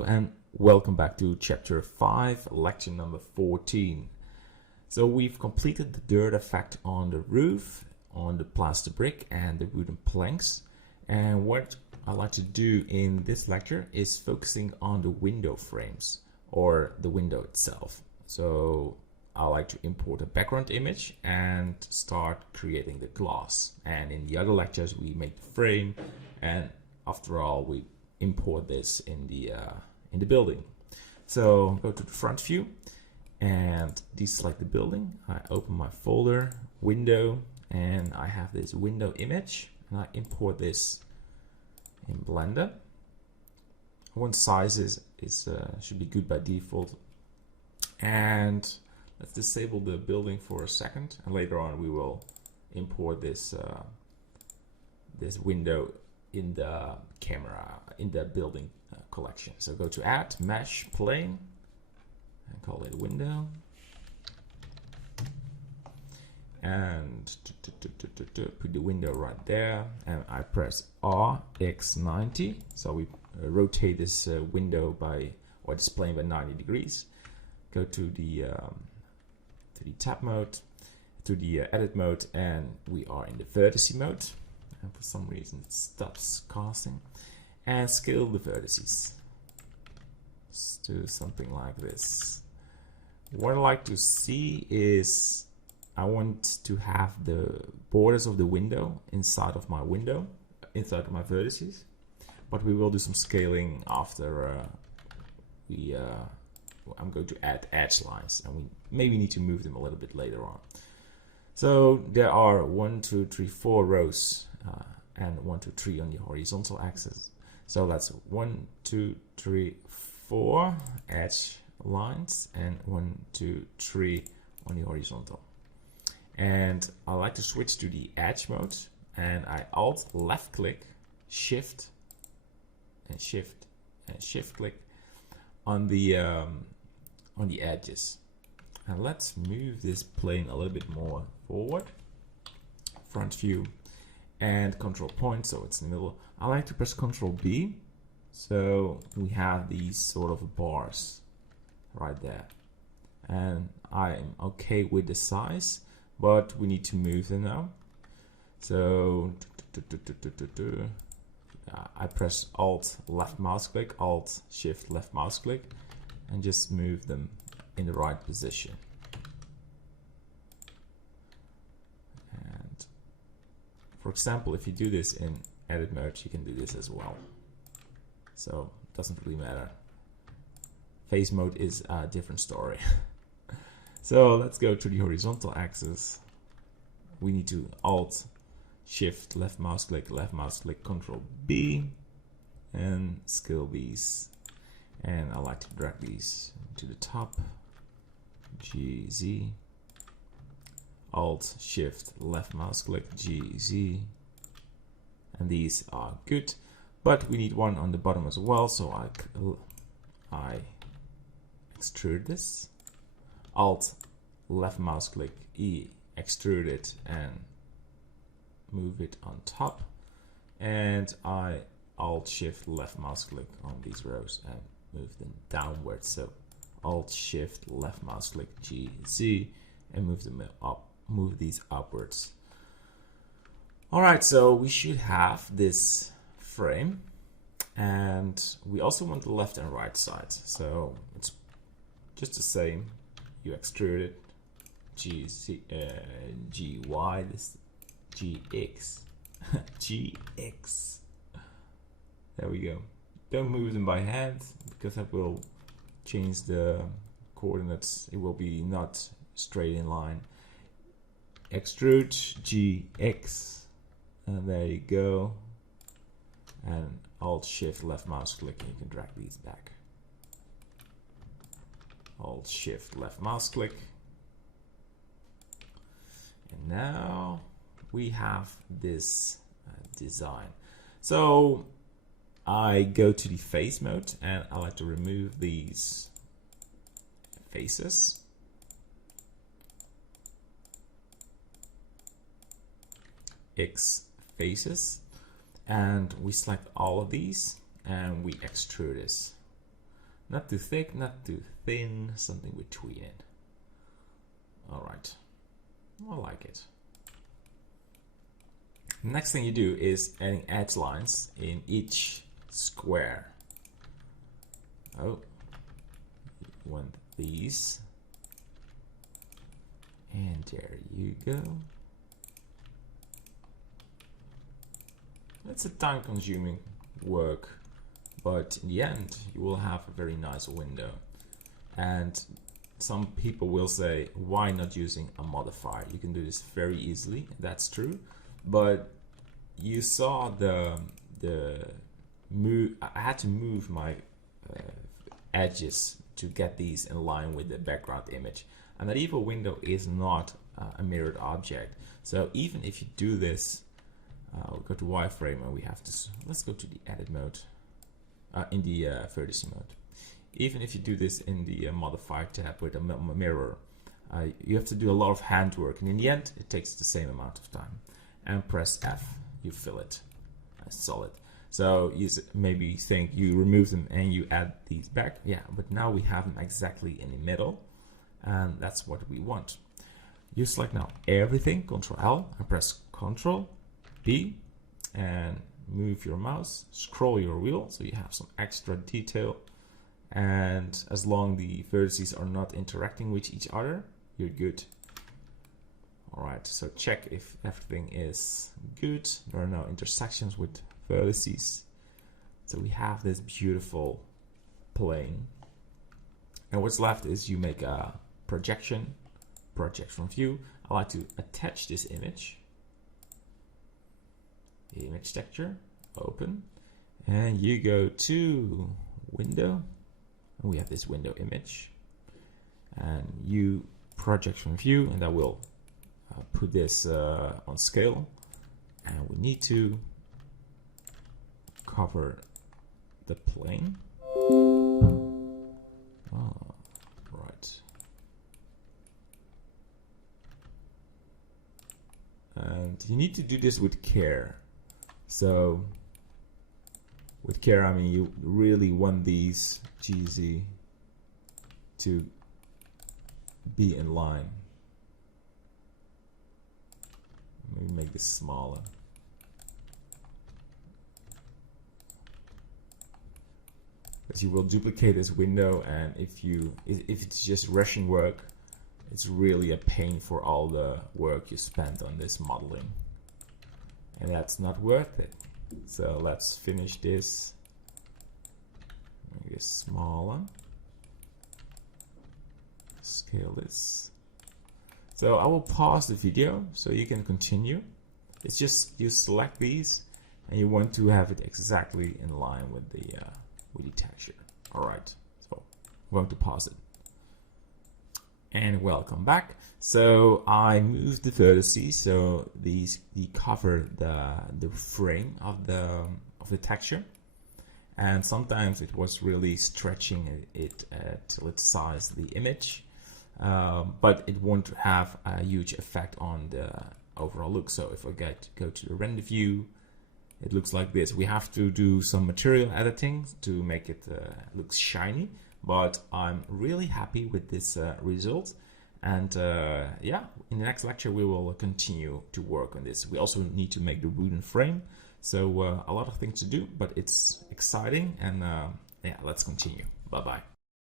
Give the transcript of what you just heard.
Hello and welcome back to chapter 5, lecture number 14. So we've completed the dirt effect on the roof, on the plaster brick and the wooden planks. And what I like to do in this lecture is focusing on the window frames or the window itself. So I like to import a background image and start creating the glass. And in the other lectures we make the frame, and after all we import this in the building. So go to the front view and deselect the building. I open my folder, window, and I have this window image, and I import this in Blender. One size should be good by default. And let's disable the building for a second, and later on we will import this this window in the camera, in the building collection. So go to add, mesh, plane, and call it window. And put the window right there, and I press RX90. So we rotate this window by, or this plane by 90 degrees. Go to the tab mode, to the edit mode, and we are in the vertex mode. And for some reason it stops casting. And scale the vertices. Let's do something like this. What I like to see is I want to have the borders of the window inside of my window, inside of my vertices. But we will do some scaling after I'm going to add edge lines, and we maybe need to move them a little bit later on. So there are 1, 2, 3, 4 rows and 1, 2, 3 on the horizontal axis. So that's 1, 2, 3, 4 edge lines, and 1, 2, 3 on the horizontal. And I like to switch to the edge mode, and I alt left click, shift and shift and shift click on the edges. And let's move this plane a little bit more forward. Front view and control point, so it's in the middle. I like to press Control B, so we have these sort of bars right there. And I'm okay with the size, but we need to move them now. So I press Alt left mouse click, Alt Shift left mouse click, and just move them in the right position. And for example, if you do this in edit mode, you can do this as well. So it doesn't really matter. Face mode is a different story. So let's go to the horizontal axis. We need to Alt Shift left mouse click, Control B, and scale these. And I like to drag these to the top. GZ. Alt Shift left mouse click, GZ. And these are good, but we need one on the bottom as well. So I extrude this. Alt left mouse click, E, extrude it and move it on top. And I Alt Shift left mouse click on these rows and move them downwards. So Alt Shift left mouse click, GZ, and move them up, move these upwards. All right, so we should have this frame, and we also want the left and right sides. So it's just the same. You extrude it, GY, this GX, GX. There we go. Don't move them by hand, because that will change the coordinates. It will be not straight in line. Extrude GX, and there you go. And Alt Shift left mouse click, and you can drag these back. Alt Shift left mouse click. And now we have this design. So I go to the face mode, and I like to remove these faces. X faces, and we select all of these and we extrude this. Not too thick, not too thin, something between it. All right, I like it. Next thing you do is adding edge lines in each square. Oh, you want these. And there you go. It's a time-consuming work, but in the end, you will have a very nice window. And some people will say, why not using a modifier? You can do this very easily. That's true. But you saw the move. I had to move my edges to get these in line with the background image. And that evil window is not a mirrored object. So even if you do this, we'll go to wireframe and we have to, let's go to the edit mode, in the vertice mode. Even if you do this in the modifier tab with a mirror, you have to do a lot of handwork, and in the end it takes the same amount of time. And press F, you fill it solid. So you maybe think you remove them and you add these back, yeah, but now we have them exactly in the middle, and that's what we want. You select now everything, Ctrl L, and press Ctrl B, and move your mouse, scroll your wheel so you have some extra detail. And as long as the vertices are not interacting with each other, you're good. All right, so check if everything is good. There are no intersections with vertices. So we have this beautiful plane. And what's left is you make a projection from view. I like to attach this image. The image texture, open. And you go to window. And we have this window image. And you project from view, and that will put this on scale, and we need to cover the plane. Right. And you need to do this with care. So with care, I mean you really want these GZ to be in line. Maybe make this smaller. Because you will duplicate this window, and if it's just rushing work, it's really a pain for all the work you spent on this modeling, and that's not worth it. So let's finish this. Make it smaller. Scale this. So I will pause the video so you can continue. It's just you select these and you want to have it exactly in line with the texture. All right, so I'm going to pause it. And welcome back. So I moved the vertices so these cover the frame of the texture, and sometimes it was really stretching it till it sized the image. But it won't have a huge effect on the overall look. So if I go to the render view, it looks like this. We have to do some material editing to make it look shiny, but I'm really happy with this result. And yeah, in the next lecture we will continue to work on this. We also need to make the wooden frame, so a lot of things to do, but it's exciting, and yeah, let's continue. Bye bye.